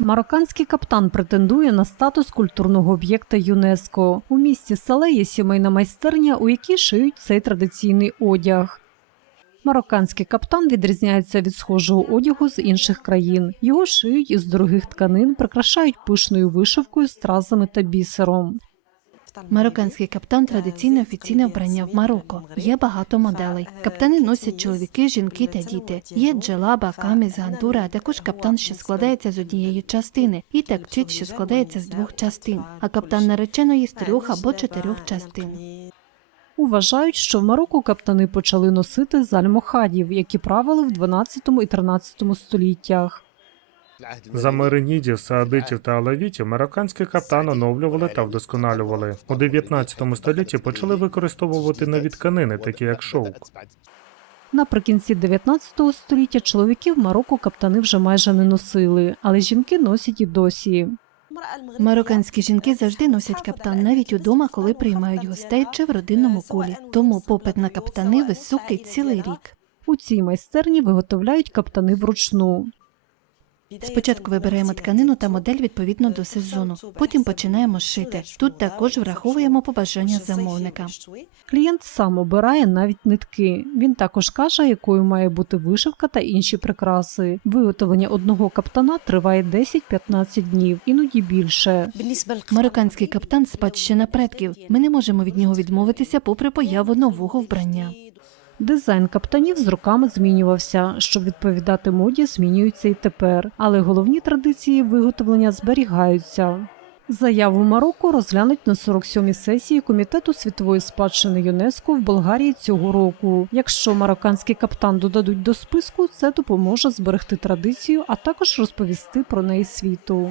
Марокканський каптан претендує на статус культурного об'єкта ЮНЕСКО. У місті Сале є сімейна майстерня, у якій шиють цей традиційний одяг. Марокканський каптан відрізняється від схожого одягу з інших країн. Його шиють із дорогих тканин, прикрашають пишною вишивкою, стразами та бісером. Марокканський каптан традиційне офіційне вбрання в Марокко. Є багато моделей. Каптани носять чоловіки, жінки та діти. Є джелаба, каміз, гандура, а також каптан, що складається з однієї частини, і такчит, що складається з двох частин, а каптан нареченої з трьох або чотирьох частин. Вважають, що в Марокко каптани почали носити з альмохадів, які правили в 12 і 13 століттях. За меренідів, саадитів та алавітів марокканський каптан оновлювали та вдосконалювали. У 19 столітті почали використовувати нові тканини, такі як шовк. Наприкінці 19 століття чоловіки в Марокко каптани вже майже не носили, але жінки носять і досі. Марокканські жінки завжди носять каптан навіть удома, коли приймають гостей чи в родинному колі. Тому попит на каптани високий цілий рік. У цій майстерні виготовляють каптани вручну. Спочатку вибираємо тканину та модель відповідно до сезону. Потім починаємо шити. Тут також враховуємо побажання замовника. Клієнт сам обирає навіть нитки. Він також каже, якою має бути вишивка та інші прикраси. Виготовлення одного каптана триває 10-15 днів, іноді більше. Марокканський каптан спадщина предків. Ми не можемо від нього відмовитися, попри появу нового вбрання. Дизайн каптанів з роками змінювався. Щоб відповідати моді, змінюються і тепер. Але головні традиції виготовлення зберігаються. Заяву Марокко розглянуть на 47-й сесії Комітету світової спадщини ЮНЕСКО в Болгарії цього року. Якщо марокканський каптан додадуть до списку, це допоможе зберегти традицію, а також розповісти про неї світу.